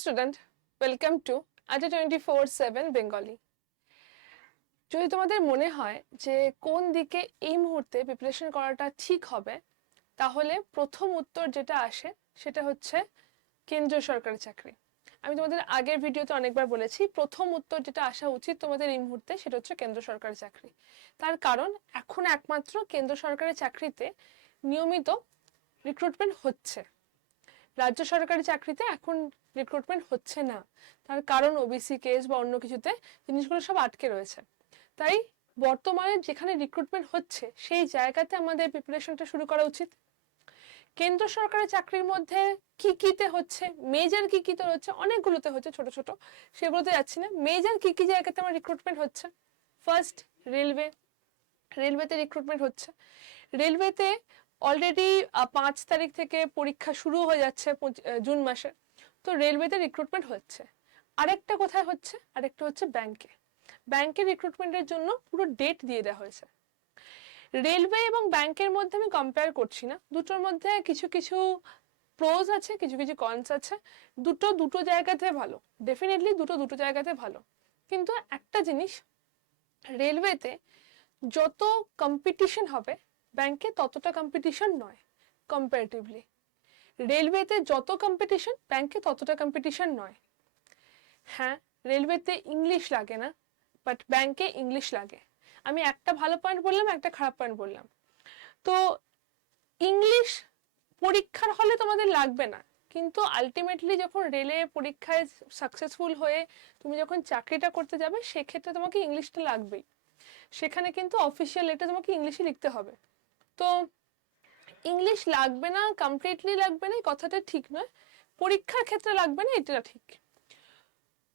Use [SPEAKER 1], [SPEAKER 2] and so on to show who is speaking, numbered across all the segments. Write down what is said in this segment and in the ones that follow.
[SPEAKER 1] Student welcome to আজা twenty four seven Bengali যদি তোমাদের মনে হয় যে কোন দিকে এই মুহূর্তে প্রিপারেশন করাটা ঠিক হবে, তাহলে প্রথম উত্তর যেটা আসে সেটা হচ্ছে কেন্দ্রীয় সরকারি চাকরি। আমি তোমাদের আগের ভিডিওতে অনেকবার বলেছি, প্রথম উত্তর যেটা আসা উচিত তোমাদের এই মুহূর্তে সেটা হচ্ছে কেন্দ্র সরকারি চাকরি। তার কারণ এখন একমাত্র কেন্দ্র সরকারি চাকরিতে নিয়মিত রিক্রুটমেন্ট হচ্ছে। রাজ্য সরকারি চাকরিতে এখন রিক্রুটমেন্ট হচ্ছে না। তার কারণ ওবিসি কেস বা অন্য কিছুতে জিনিসগুলো সব আটকে রয়েছে। তাই বর্তমানে যেখানে রিক্রুটমেন্ট হচ্ছে, সেই জায়গাতে আমাদের প্রিপারেশনটা শুরু করা উচিত। কেন্দ্র সরকারের চাকরির মধ্যে কি কিতে হচ্ছে মেজর কি কিতে হচ্ছে, অনেকগুলোতে হচ্ছে, ছোট ছোট, সেগুলোতে যাচ্ছি না। মেজর কি কি জায়গাতে আমার রিক্রুটমেন্ট হচ্ছে? ফার্স্ট রেলওয়ে রেলওয়েতে রিক্রুটমেন্ট হচ্ছে। রেলওয়েতে অলরেডি পাঁচ তারিখ থেকে পরীক্ষা শুরু হয়ে যাচ্ছে জুন মাসে। তো রেলওয়েতে রিক্রুটমেন্ট হচ্ছে। আরেকটা কোথায় হচ্ছে, আরেকটা হচ্ছে ব্যাংকে ব্যাংকের রিক্রুটমেন্টের জন্য পুরো ডেট দিয়ে দেওয়া হয়েছে। রেলওয়ে এবং ব্যাংকের মধ্যে আমি কম্পেয়ার করছি না। দুটোর মধ্যে কিছু কিছু প্রোজ আছে, কিছু কিছু কনস আছে। দুটো দুটো জায়গাতে ভালো। ডেফিনেটলি দুটো দুটো জায়গাতে ভালো। কিন্তু একটা জিনিস, রেলওয়েতে যত কম্পিটিশন হবে ব্যাংকে ততটা কম্পিটিশন নয় কম্পারেটিভলি রেলওয়েতে যত কম্পিটিশন ব্যাংকে ততটা কম্পিটিশন নয়। হ্যাঁ রেলওয়েতে ইংলিশ লাগে না বাট ব্যাংকে ইংলিশ লাগে। আমি একটা ভালো পয়েন্ট বললাম, একটা খারাপ পয়েন্ট বললাম। তো ইংলিশ পরীক্ষার হলে তোমাদের লাগবে না, কিন্তু আলটিমেটলি যখন রেলে পরীক্ষায় সাকসেসফুল হয়ে তুমি যখন চাকরিটা করতে যাবে, সেক্ষেত্রে তোমাকে ইংলিশটা লাগবেই। সেখানে কিন্তু অফিসিয়াল লেটার তোমাকে ইংলিশে লিখতে হবে। তো ইংলিশ লাগবে না কমপ্লিটলি লাগবে না, এই কথাটা ঠিক নয়। পরীক্ষার ক্ষেত্রে লাগবে না, এটা ঠিক।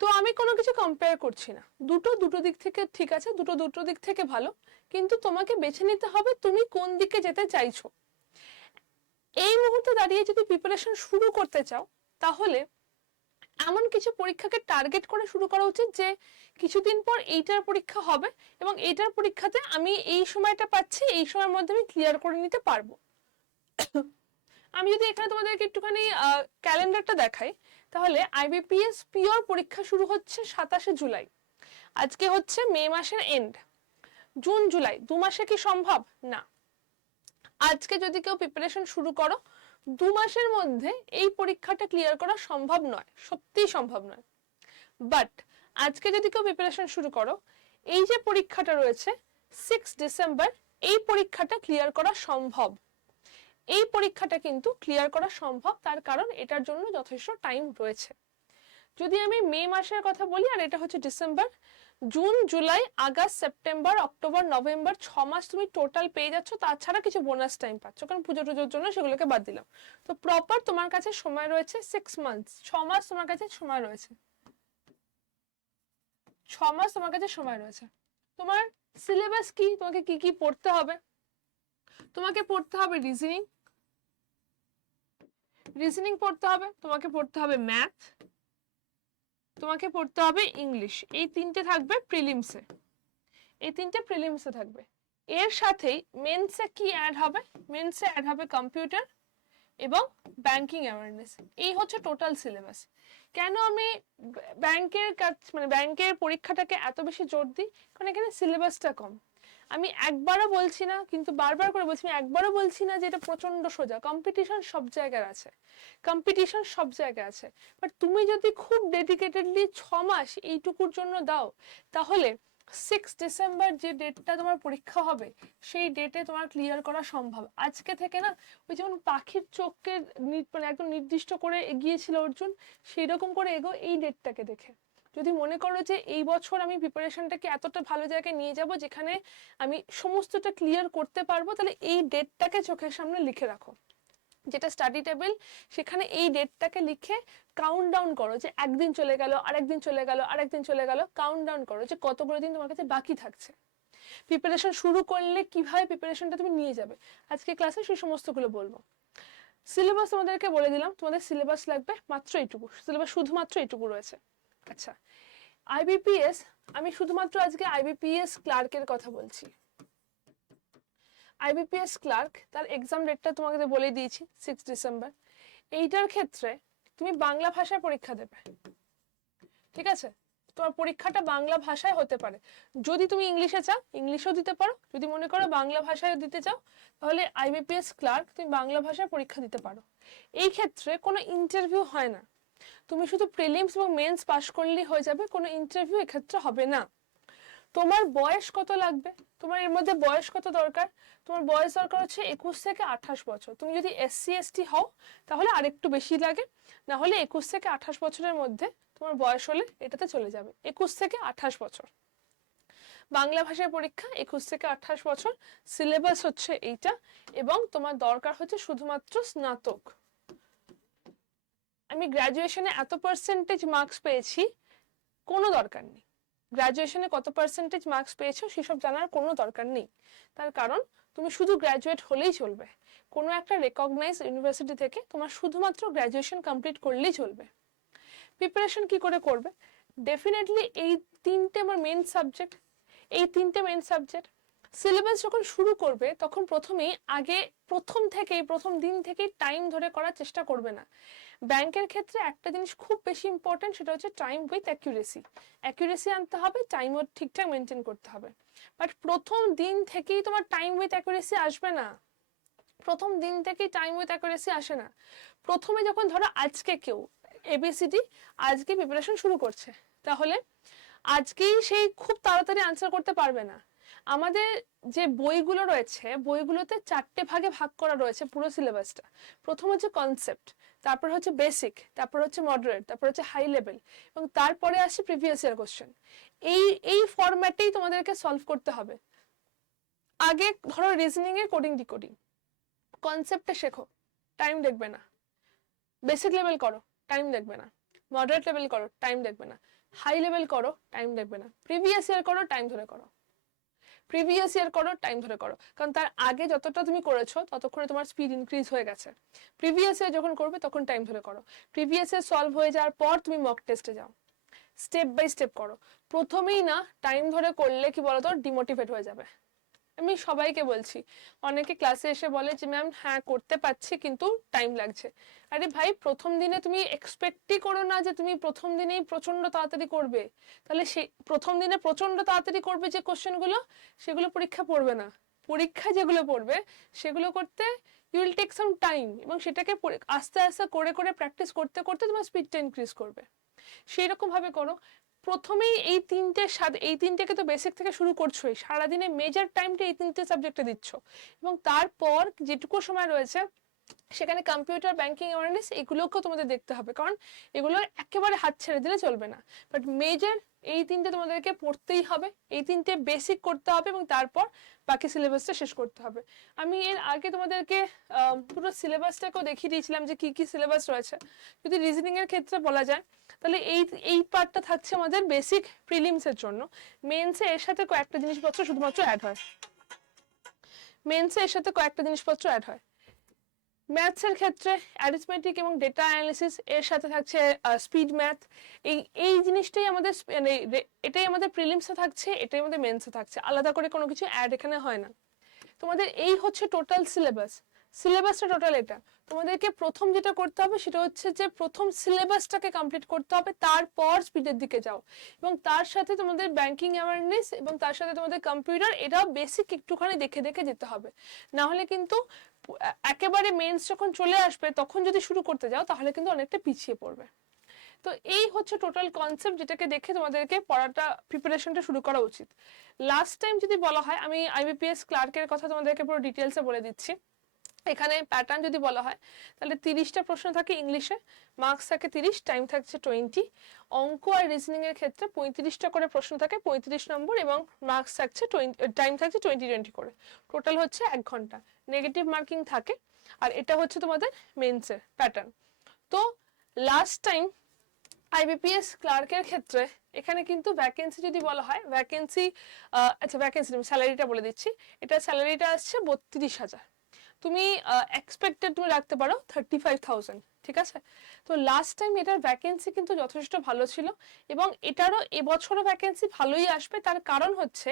[SPEAKER 1] তো আমি কোনো কিছু কম্পেয়ার করছি না। দুটো দুটো দিক থেকে ঠিক আছে, দুটো দুটো দিক থেকে ভালো। কিন্তু তোমাকে বেছে নিতে হবে তুমি কোন দিকে যেতে চাইছো। এই মুহূর্তে দাঁড়িয়ে যদি প্রিপারেশন শুরু করতে চাও, তাহলে এমন কিছু পরীক্ষাকে টার্গেট করে শুরু করা উচিত যে কিছুদিন পর এইটার পরীক্ষা হবে এবং এইটার পরীক্ষাতে আমি এই সময়টা পাচ্ছি, এই সময়ের মধ্যে আমি ক্লিয়ার করে নিতে পারব। আমি যদি এখানে তোমাদেরকে একটুখানি ক্যালেন্ডারটা দেখাই, তাহলে আইবিপিএস পিওর পরীক্ষা শুরু হচ্ছে সাতাশে জুলাই। আজকে হচ্ছে মে মাসের এন্ড জুন, জুলাই, দু মাসে কি সম্ভব? না। আজকে যদি কেউ প্রিপারেশন শুরু করো দু মাসের মধ্যে এই পরীক্ষাটা ক্লিয়ার করা সম্ভব নয়, সত্যিই সম্ভব নয়। বাট আজকে যদি কেউ প্রিপারেশন শুরু করো, এই যে পরীক্ষাটা রয়েছে সিক্স ডিসেম্বর এই পরীক্ষাটা ক্লিয়ার করা সম্ভব। এই পরীক্ষাটা কিন্তু ক্লিয়ার করা সম্ভব, তার কারণ এটার জন্য যথেষ্ট টাইম রয়েছে। যদি আমি মে মাসের কথা বলি, আর এটা হচ্ছে December June, July, August, September, October, November ছ মাস তুমি টোটাল পেয়ে যাচ্ছ। তাছাড়া কিছু বোনাস টাইম পাচ্ছ। কারণ পুজো টুজোর জন্য সেগুলোকে বাদ দিলাম। তো প্রপার তোমার কাছে সময় রয়েছে সিক্স মান্থস ছ মাস তোমার কাছে সময় রয়েছে। ছ মাস তোমার কাছে সময় রয়েছে। তোমার সিলেবাস কি? তোমাকে কি কি পড়তে হবে? তোমাকে পড়তে হবে রিজনিং রিজনিং পড়তে হবে। তোমাকে পড়তে হবে ম্যাথ তোমাকে পড়তে হবে ইংলিশ। এই তিনটে থাকবে প্রিলিমসে এই তিনটে প্রিলিমসে থাকবে। এর সাথেই মেন্সে কি অ্যাড হবে? মেন্সে অ্যাড হবে কম্পিউটার এবং ব্যাংকিং অ্যাওয়ারনেস এই হচ্ছে টোটাল সিলেবাস কেন আমি ব্যাংকের কাজ মানে ব্যাংকের পরীক্ষাটাকে এত বেশি জোর দিই? কারণ এখানে সিলেবাসটা কম। আমি একবারও বলছি না, কিন্তু বারবার করে বলছি, আমি একবারও বলছি না যে এটা প্রচণ্ড সোজা। কম্পিটিশন সব জায়গায় আছে। কম্পিটিশন সব জায়গায় আছে। বাট তুমি যদি খুব ডেডিকেটেডলি ছ মাস এইটুকুর জন্য দাও, তাহলে সিক্স ডিসেম্বর যে ডেটটা তোমার পরীক্ষা হবে, সেই ডেটে তোমার ক্লিয়ার করা সম্ভব। আজকে থেকে না, ওই যেমন পাখির চোখকে মানে একদম নির্দিষ্ট করে এগিয়েছিল অর্জুন সেই রকম করে এগো এই ডেটটাকে দেখে। যদি মনে করো যে এই বছর আমি প্রিপারেশনটাকে এতটা ভালো জায়গায় নিয়ে যাব যেখানে আমি সমস্তটা ক্লিয়ার করতে পারব, তাহলে এই ডেটটাকে চোখের সামনে লিখে রাখো। যেটা স্টাডি টেবিল সেখানে এই ডেটটাকে লিখে কাউন্ট ডাউন করো যে একদিন চলে গেল, আরেকদিন চলে গেল, আরেকদিন চলে গেল কাউন্ট ডাউন করো যে কতগুলো দিন তোমার কাছে বাকি থাকছে। প্রিপারেশন শুরু করলে কীভাবে প্রিপারেশনটা তুমি নিয়ে যাবে? আজকে ক্লাসে সেই সমস্তগুলো বলব। সিলেবাস তোমাদেরকে বলে দিলাম, তোমাদের সিলেবাস লাগবে মাত্র এইটুকু সিলেবাস শুধুমাত্র এইটুকু রয়েছে। আচ্ছা আইবিপিএস আমি শুধুমাত্র আজকে আইবিপিএস ক্লার্কের কথা বলছি। আইবিপিএস ক্লার্ক তার এক্সাম ডেটটা তোমাকে বলে দিয়েছি সিক্স ডিসেম্বর এইটার ক্ষেত্রে তুমি বাংলা ভাষায় পরীক্ষা দেবে। ঠিক আছে? তোমার পরীক্ষাটা বাংলা ভাষায় হতে পারে। যদি তুমি ইংলিশে চাও, ইংলিশেও দিতে পারো। যদি মনে করো বাংলা ভাষায় দিতে চাও, তাহলে আইবিপিএস ক্লার্ক তুমি বাংলা ভাষায় পরীক্ষা দিতে পারো। এই ক্ষেত্রে কোনো ইন্টারভিউ হয় না। তুমি শুধু প্রিলিমস এবং মেন্স পাশ করলেই হয়ে যাবে, কোনো ইন্টারভিউ এক্ষেত্রে হবে না। তোমার বয়স কত লাগবে? তোমার এর মধ্যে বয়স কত দরকার? তোমার বয়স দরকার হচ্ছে একুশ থেকে আঠাশ বছর। তুমি যদি এসসি এসটি হও, তাহলে আরেকটু বেশি লাগে। না হলে একুশ থেকে আঠাশ বছরের মধ্যে তোমার বয়স হলে এটাতে চলে যাবে। একুশ থেকে আঠাশ বছর। বাংলা ভাষায় পরীক্ষা, একুশ থেকে আঠাশ বছর। সিলেবাস হচ্ছে এইটা এবং তোমার দরকার হচ্ছে শুধুমাত্র স্নাতক। আমি গ্র্যাজুয়েশনে এত পার্সেন্টেজ মার্কস পেয়েছি, কোনো দরকার নেই। গ্র্যাজুয়েশনে কত পার্সেন্টেজ মার্কস পেয়েছ সেসব জানার কোনো দরকার নেই। তার কারণ, তুমি শুধু গ্র্যাজুয়েট হলেই চলবে। কোনো একটা রেকগনাইজ ইউনিভার্সিটি থেকে তোমার শুধুমাত্র গ্র্যাজুয়েশন কমপ্লিট করলেই চলবে। প্রিপারেশন কি করে করবে? ডেফিনেটলি এই তিনটে আমার মেন সাবজেক্ট এই তিনটে মেন সাবজেক্ট সিলেবাস যখন শুরু করবে, তখন প্রথমেই আগে প্রথম থেকেই, প্রথম দিন থেকেই টাইম ধরে করার চেষ্টা করবে না। ব্যাংকের ক্ষেত্রে একটা জিনিস খুব বেশি ইম্পর্টেন্ট সেটা হচ্ছে টাইম উইথ অ্যাকিউরেসি অ্যাকিউরেসি আনতে হবে টাইমও ঠিকঠাক মেনটেন করতে হবে। বাট প্রথম দিন থেকেই তোমার টাইম উইথ অ্যাকিউরেসি আসবে না। প্রথম দিন থেকেই টাইম উইথ অ্যাকুরেসি আসে না। প্রথমে যখন ধরো আজকে কেউ এবিসিডি আজকে প্রিপারেশন শুরু করছে, তাহলে আজকেই সেই খুব তাড়াতাড়ি আনসার করতে পারবে না। আমাদের যে বইগুলো রয়েছে, বইগুলোতে চারটে ভাগে ভাগ করা রয়েছে পুরো সিলেবাসটা প্রথম হচ্ছে কনসেপ্ট তারপর হচ্ছে বেসিক তারপর হচ্ছে মডারেট তারপর হচ্ছে হাই লেভেল এবং তারপরে আসছে প্রিভিয়াস ইয়ার কোশ্চেন এই এই ফরম্যাটেই তোমাদেরকে সলভ করতে হবে। আগে ধরো রিজনিং এর কোডিং ডিকোডিং কনসেপ্টটা শেখো টাইম দেখবে না। বেসিক লেভেল করো টাইম দেখবে না। মডারেট লেভেল করো টাইম দেখবে না। হাই লেভেল করো টাইম দেখবে না। প্রিভিয়াস ইয়ার করো টাইম ধরে করো। প্রিভিয়াস ইয়ার করো টাইম ধরে করো। কারণ তার আগে যতটা তুমি করেছ, ততক্ষণে তোমার স্পিড ইনক্রিজ হয়ে গেছে। প্রিভিয়াস ইয়ার যখন করবে, তখন টাইম ধরে করো। প্রিভিয়াস ইয়ার সলভ হয়ে যাওয়ার পর তুমি মক টেস্টে যাও। স্টেপ বাই স্টেপ করো। প্রথমেই না টাইম ধরে করলে কি বলতো? ডিমোটিভেট হয়ে যাবে। আমি সবাইকে বলছি। অনেকে ক্লাসে এসে বলে যে ম্যাম হ্যাঁ করতে পারছি, কিন্তু টাইম লাগছে। আরে ভাই, প্রথম দিনে তুমি এক্সপেক্টই করো না যে, তুমি প্রথম দিনেই প্রচণ্ড তাড়াতাড়ি করবে। তাহলে সেই প্রথম দিনে প্রচণ্ড তাড়াতাড়ি করবে যে কোশ্চেনগুলো সেগুলো পরীক্ষা পড়বে না। পরীক্ষা যেগুলো পড়বে, সেগুলো করতে you will take some time এবং সেটাকে আস্তে আস্তে, করে করে প্র্যাকটিস করতে করতে তোমার স্পিডটা ইনক্রিজ করবে। সেই রকম ভাবে করো। প্রথমেই এই তিনটে এই তিনটেকে তো বেসিক থেকে শুরু করছোই। সারাদিনে মেজর টাইমটা এই তিনটে সাবজেক্টে দিচ্ছ। এবং তারপর যেটুকু সময় রয়েছে, সেখানে কম্পিউটার ব্যাংকিং অ্যাওয়ারনেস এগুলোকেও তোমাদের দেখতে হবে। কারণ এগুলো একেবারে হাত ছেড়ে দিলে চলবে না। বাট মেজর এই তিনটে তোমাদেরকে পড়তেই হবে, এই তিনটে বেসিক করতে হবে এবং তারপর বাকি সিলেবাসটা শেষ করতে হবে। আমি এর আগে তোমাদেরকে পুরো সিলেবাসটাকেও দেখিয়ে দিয়েছিলাম যে কি কি সিলেবাস রয়েছে। যদি রিজনিং এর ক্ষেত্রে বলা যায়, তাহলে এই এই পার্টটা থাকছে আমাদের বেসিক প্রিলিমস এর জন্য। মেন্সে এর সাথে কয়েকটা জিনিসপত্র শুধুমাত্র অ্যাড হয়। মেন্সে এর সাথে কয়েকটা জিনিসপত্র অ্যাড হয়। ম্যাথস এর ক্ষেত্রে অ্যারিথমেটিক এবং ডেটা অ্যানালিসিস এর সাথে থাকছে স্পিড ম্যাথ এই এই জিনিসটাই আমাদের মানে এটাই আমাদের প্রিলিমসে থাকছে, এটাই আমাদের মেন্সে থাকছে। আলাদা করে কোনো কিছু অ্যাড এখানে হয় না। তোমাদের এই হচ্ছে টোটাল সিলেবাস সিলেবাসটা টোটাল এটা। তোমাদেরকে প্রথম যেটা করতে হবে সেটা হচ্ছে যে প্রথম সিলেবাসটাকে কমপ্লিট করতে হবে, তারপর স্পিডের দিকে যাও। এবং তার সাথে তোমাদের ব্যাংকিং অ্যাওয়ারনেস এবং তার সাথে তোমাদের কম্পিউটার এটাও বেসিক একটুখানি দেখে দেখে যেতে হবে। না হলে কিন্তু একেবারে মেন্স যখন চলে আসবে, তখন যদি শুরু করতে যাও, তাহলে কিন্তু অনেকটা পিছিয়ে পড়বে। তো এই হচ্ছে টোটাল কনসেপ্ট যেটাকে দেখে তোমাদেরকে পড়াটা প্রিপারেশনটা শুরু করা উচিত। লাস্ট টাইম যদি বলা হয়, আমি আইবিপিএস ক্লার্কের কথা তোমাদেরকে পুরো ডিটেলসে বলে দিচ্ছি। এখানে প্যাটার্ন যদি বলা হয়, তাহলে তিরিশটা প্রশ্ন থাকে ইংলিশে মার্কস থাকে তিরিশ টাইম থাকছে টোয়েন্টি অঙ্ক আর রিজনিং এর ক্ষেত্রে পঁয়ত্রিশটা করে প্রশ্ন থাকে, পঁয়ত্রিশ নম্বর এবং মার্কস থাকছে টাইম থাকছে টোয়েন্টি টোয়েন্টি করে। টোটাল হচ্ছে এক ঘণ্টা। নেগেটিভ মার্কিং থাকে, আর এটা হচ্ছে তোমাদের মেন্সের প্যাটার্ন তো লাস্ট টাইম আইবিপিএস ক্লার্কের ক্ষেত্রে এখানে কিন্তু ভ্যাকেন্সি যদি বলা হয় ভ্যাকেন্সি আচ্ছা ভ্যাকেন্সি স্যালারিটা বলে দিচ্ছি। এটা স্যালারিটা আসছে বত্রিশ হাজার। তুমি এক্সপেক্টেড তুমি রাখতে পারো থার্টি ফাইভ থাউজেন্ড ঠিক আছে? তো লাস্ট টাইম এটার ভ্যাকেন্সি কিন্তু যথেষ্ট ভালো ছিল এবং এটারও এবছরও ভ্যাকেন্সি ভালোই আসবে। তার কারণ হচ্ছে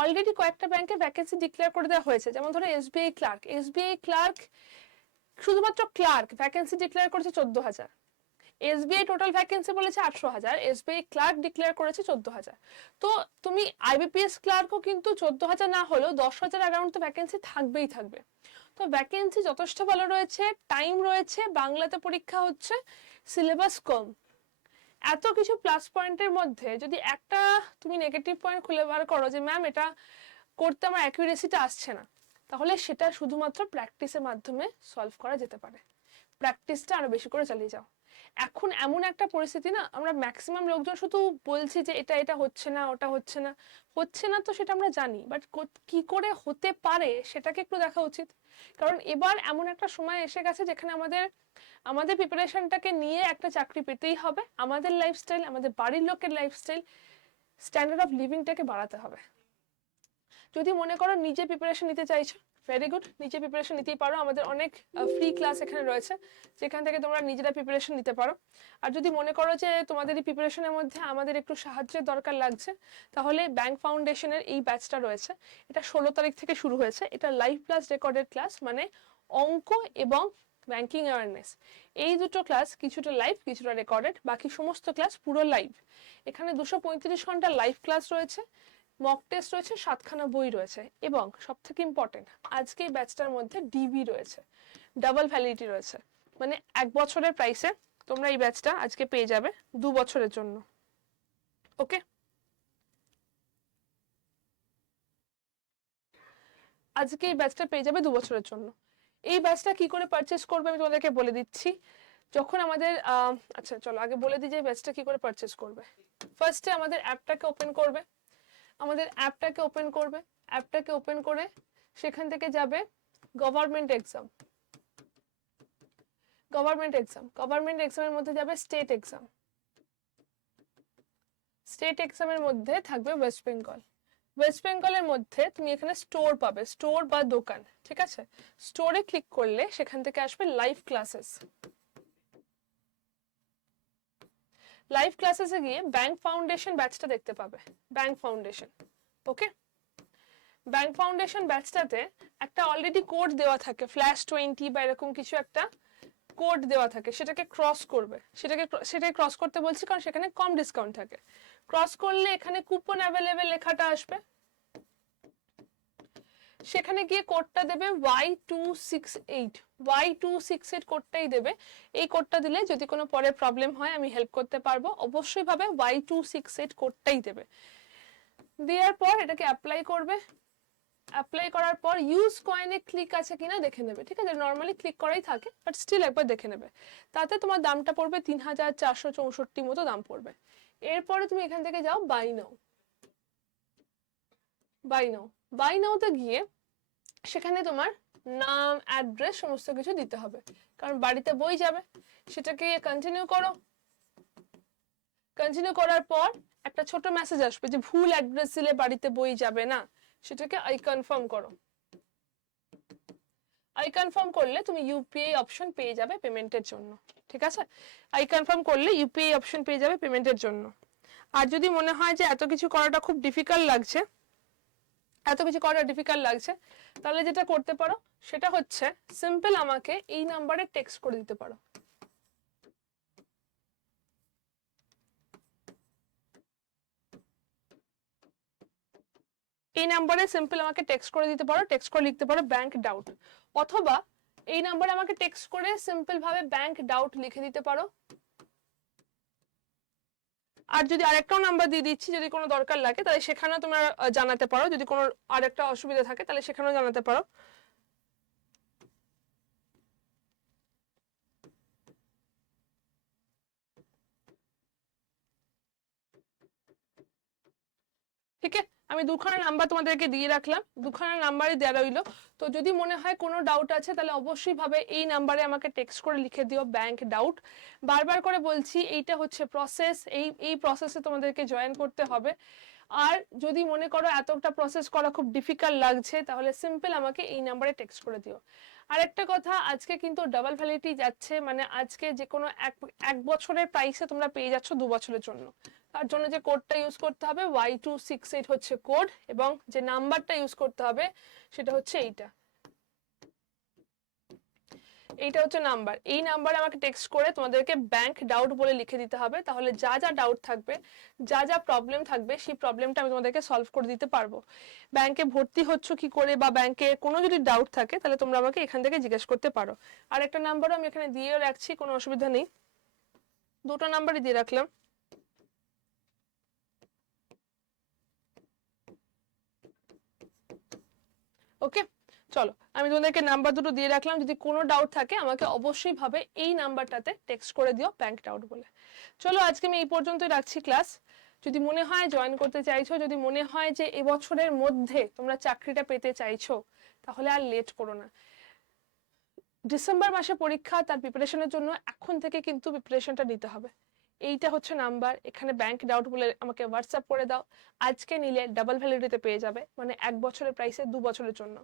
[SPEAKER 1] অলরেডি কয়েকটা ব্যাংকে ভ্যাকেন্সি ডিক্লেয়ার করে দেওয়া হয়েছে। যেমন ধরো এসবিআই ক্লার্ক এসবিআই ক্লার্ক শুধুমাত্র ক্লার্ক ভ্যাকেন্সি ডিক্লেয়ার করেছে চোদ্দ হাজার। এসবিআই টোটাল ভ্যাকেন্সি বলেছে আটশো হাজার এসবিআই ক্লার্ক ডিক্লেয়ার করেছে চোদ্দ হাজার। তো তুমি আইবিপিএস ক্লার্কও কিন্তু চোদ্দ হাজার না হলেও দশ হাজার অ্যারাউন্ড তো ভ্যাকেন্সি থাকবেই থাকবে। তো ভ্যাকেন্সি যথেষ্ট ভালো রয়েছে টাইম রয়েছে, বাংলাতে পরীক্ষা হচ্ছে সিলেবাস কম। এত কিছু প্লাস পয়েন্টের মধ্যে যদি একটা তুমি নেগেটিভ পয়েন্ট খুলে বার করো যে ম্যাম এটা করতে আমার অ্যাকুরেসিটা আসছে না, তাহলে সেটা শুধুমাত্র প্র্যাকটিসের মাধ্যমে সলভ করা যেতে পারে। প্র্যাকটিসটা আরও বেশি করে চালিয়ে যাও। এখন এমন একটা পরিস্থিতি না, আমরা ম্যাক্সিমাম লোকজন শুধু বলছি যে এটা এটা হচ্ছে না, ওটা হচ্ছে না। হচ্ছে না তো সেটা আমরা জানি বাট কি করে হতে পারে সেটাকে একটু দেখা উচিত। কারণ এবার এমন একটা সময় এসে গেছে যেখানে আমাদের আমাদের প্রিপারেশনটাকে নিয়ে একটা চাকরি পেতেই হবে। আমাদের লাইফস্টাইল আমাদের বাড়ির লোকের লাইফস্টাইল স্ট্যান্ডার্ড অফ লিভিংটাকে বাড়াতে হবে। যদি মনে করো নিজে প্রিপারেশন নিতে চাইছো ভেরি গুড নিজে প্রিপারেশন নিতেই পারো। আমাদের অনেক ফ্রি ক্লাস এখানে রয়েছে। যেখান থেকে তোমরা নিজেরা প্রিপারেশন নিতে পারো। আর যদি মনে করো যে তোমাদের এই প্রিপারেশনের মধ্যে আমাদের একটু সাহায্যের দরকার লাগছে, তাহলে ব্যাংক ফাউন্ডেশনের এই ব্যাচটা রয়েছে। এটা ষোলো তারিখ থেকে শুরু হয়েছে। এটা লাইভ প্লাস রেকর্ডেড ক্লাস মানে অঙ্ক এবং ব্যাংকিং অ্যাওয়ারনেস এই দুটো ক্লাস কিছুটা লাইভ কিছুটা রেকর্ডেড বাকি সমস্ত ক্লাস পুরো লাইভ এখানে দুশো পঁয়ত্রিশ ঘণ্টা লাইভ ক্লাস রয়েছে। মক টেস্ট রয়েছে, সাতখানা বই রয়েছে এবং সব থেকে ইম্পর্টেন্ট আজকে এই ব্যাচটার মধ্যে ডিবি রয়েছে ডাবল ভ্যালিডিটি রয়েছে। মানে এক বছরের প্রাইসে তোমরা এই ব্যাচটা আজকে পেয়ে যাবে দু বছরের জন্য। ওকে আজকে এই ব্যাচটা পেয়ে যাবে দু বছরের জন্য। এই ব্যাচটা কি করে পারচেস করবে আমি তোমাদেরকে বলে দিচ্ছি। যখন আমাদের আচ্ছা চলো আগে বলে দিই যে ব্যাচটা কি করে পারচেস করবে। ফার্স্টে আমাদের অ্যাপটাকে ওপেন করবে। আমাদের অ্যাপটাকে ওপেন করবে। অ্যাপটাকে ওপেন করে সেখান থেকে যাবে government exam government exam government এক্সামের মধ্যে যাবে স্টেট এক্সাম স্টেট এক্সামের মধ্যে থাকবে ওয়েস্ট বেঙ্গল ওয়েস্ট বেঙ্গলের মধ্যে তুমি এখানে স্টোর পাবে। স্টোর বা দোকান, ঠিক আছে? স্টোরে ক্লিক করলে সেখান থেকে আসবে লাইভ ক্লাসেস লাইভ ক্লাসেসে গিয়ে ব্যাংক ফাউন্ডেশন ব্যাচটা দেখতে পাবে। Bank foundation okay bank foundation ব্যাচটাতে একটা অলরেডি কোড দেওয়া থাকে ফ্ল্যাশ টোয়েন্টি বা এরকম কিছু একটা কোড দেওয়া থাকে, সেটাকে ক্রস করবে। সেটাকে সেটাকে ক্রস করতে বলছি কারণ সেখানে কম ডিসকাউন্ট থাকে। ক্রস করলে এখানে কুপন অ্যাভেলেবেল লেখাটা আসবে। সেখানে গিয়ে কোডটা দেবে Y two six eight Y two six eight কোডটাই দেবে। এই কোডটা দিলে যদি কোনো পরে প্রবলেম হয়, আমি হেল্প করতে পারব। অবশ্যই ভাবে ওয়াই টু সিক্স এইট কোডটাই দেবে। দেওয়ার পর এটাকে অ্যাপ্লাই করবে। অ্যাপ্লাই করার পর ইউজ কয়েনে ক্লিক আছে কিনা দেখে নেবে, ঠিক আছে? নর্মালি ক্লিক করাই থাকে বাট স্টিল একবার দেখে নেবে। তাতে তোমার দামটা পড়বে তিন হাজার চারশো চৌষট্টি মতো দাম পড়বে। এরপরে তুমি এখান থেকে যাও buy now buy now buy গিয়ে সেখানে তোমার নাম অ্যাড্রেস সমস্ত কিছু দিতে হবে। কারণ বাড়িতে বই যাবে, সেটাকে কন্টিনিউ করো। কন্টিনিউ করার পর একটা ছোট মেসেজ আসবে যে, ভুল অ্যাড্রেস দিলে বাড়িতে বই যাবে না। সেটাকে আই কনফার্ম করো। আই কনফার্ম করলে তুমি ইউপিআই অপশন পেয়ে যাবে পেমেন্টের জন্য। ঠিক আছে? আই কনফার্ম করলে ইউপিআই অপশন পেয়ে যাবে পেমেন্টের জন্য। আর যদি মনে হয় যে এত কিছু করাটা খুব ডিফিকাল্ট লাগছে এত কিছু করা ডিফিকাল্ট লাগছে। তাহলে যেটা করতে পারো, সেটা হচ্ছে সিম্পল আমাকে এই নাম্বারে টেক্সট করে দিতে পারো। এই নাম্বারে সিম্পল আমাকে টেক্সট করে দিতে পারো টেক্সট করে লিখতে পারো ব্যাংক ডাউট অথবা এই নাম্বারে আমাকে টেক্সট করে সিম্পল ভাবে ব্যাংক ডাউট লিখে দিতে পারো। আর যদি আরেকটাও নাম্বার দিয়ে দিচ্ছি, যদি কোনো দরকার লাগে, তাহলে সেখানেও তোমরা জানাতে পারো। যদি কোনো আরেকটা অসুবিধা থাকে, তাহলে সেখানেও জানাতে পারো। ঠিক আছে? আমি দুখানা নাম্বার তোমাদেরকে দিয়ে রাখলাম। দুখানা নাম্বারই দেওয়া রইল। তো যদি মনে হয় কোনো ডাউট আছে, তাহলে অবশ্যই ভাবে এই নাম্বারে আমাকে টেক্সট করে লিখে দিও ব্যাংক ডাউট বারবার করে বলছি, এইটা হচ্ছে প্রসেস এই এই প্রসেসে তোমাদেরকে জয়েন করতে হবে। আর যদি মনে করো এতটা প্রসেস করা খুব ডিফিকাল্ট লাগছে, তাহলে সিম্পল আমাকে এই নাম্বারে টেক্সট করে দিও। আর একটা কথা, আজকে কিন্তু ডাবল ভ্যালিডিটি যাচ্ছে মানে আজকে যে কোনো এক এক বছরের প্রাইসে তোমরা পেয়ে যাচ্ছ দু বছরের জন্য। তার জন্য যে কোডটা ইউজ করতে হবে ওয়াই টু সিক্স এইট হচ্ছে কোড এবং যে নাম্বারটা ইউজ করতে হবে, সেটা হচ্ছে এইটা। এইটা হচ্ছে নাম্বার। এই নাম্বারে আমাকে টেক্সট করে তোমাদেরকে ব্যাংক ডাউট বলে লিখে দিতে হবে। তাহলে যা যা ডাউট থাকবে, যা যা প্রবলেম থাকবে, সেই প্রবলেমটা আমি তোমাদেরকে সলভ করে দিতে পারব। ব্যাংকে ভর্তি হচ্ছ কি করে বা ব্যাংকে কোনো যদি ডাউট থাকে, তাহলে তোমরা আমাকে এখান থেকে জিজ্ঞেস করতে পারো। আর একটা নাম্বারও আমি এখানে দিয়েও রাখছি, কোনো অসুবিধা নেই। দুটো নাম্বারই দিয়ে রাখলাম। ওকে চলো, আমি তোমাদেরকে নাম্বার দুটো দিয়ে রাখলাম, যদি কোনো ডাউট থাকে, আমাকে অবশ্যই ভাবে এই নাম্বারটাতে টেক্সট করে দিও ব্যাংক ডাউট বলে। চলো, আজকে আমি এই পর্যন্তই রাখছি ক্লাস যদি মনে হয় জয়েন করতে চাইছো, যদি মনে হয় যে এবছরের মধ্যে তোমরা চাকরিটা পেতে চাইছো, তাহলে আর লেট করো না। ডিসেম্বর মাসে পরীক্ষা, তার প্রিপারেশনের জন্য এখন থেকে কিন্তু প্রিপারেশনটা নিতে হবে। এইটা হচ্ছে নাম্বার। এখানে ব্যাংক ডাউট বলে আমাকে হোয়াটসঅ্যাপ করে দাও। আজকে নিলে ডাবল ভ্যালিডিতে পেয়ে যাবে মানে এক বছরের প্রাইসে দু বছরের জন্য।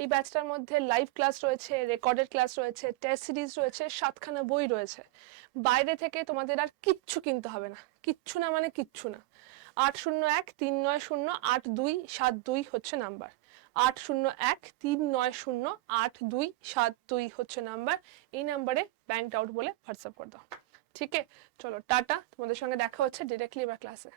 [SPEAKER 1] এই ব্যাচটার মধ্যে লাইভ ক্লাস রয়েছে রেকর্ডেড ক্লাস রয়েছে টেস্ট সিরিজ রয়েছে, সাতখানা বই রয়েছে। বাইরে থেকে তোমাদের আর কিচ্ছু কিনতে হবে না। কিচ্ছু না মানে কিচ্ছু না। আট শূন্য এক তিন নয় শূন্য আট দুই সাত দুই হচ্ছে নাম্বার। আট শূন্য এক তিন নয় শূন্য আট দুই সাত দুই হচ্ছে নাম্বার। এই নাম্বারে ব্যাংক ডাউট বলে হোয়াটসঅ্যাপ করে দাও। ঠিক চলো টাটা। তোমাদের সঙ্গে দেখা হচ্ছে ডিরেক্টলি এবার ক্লাসে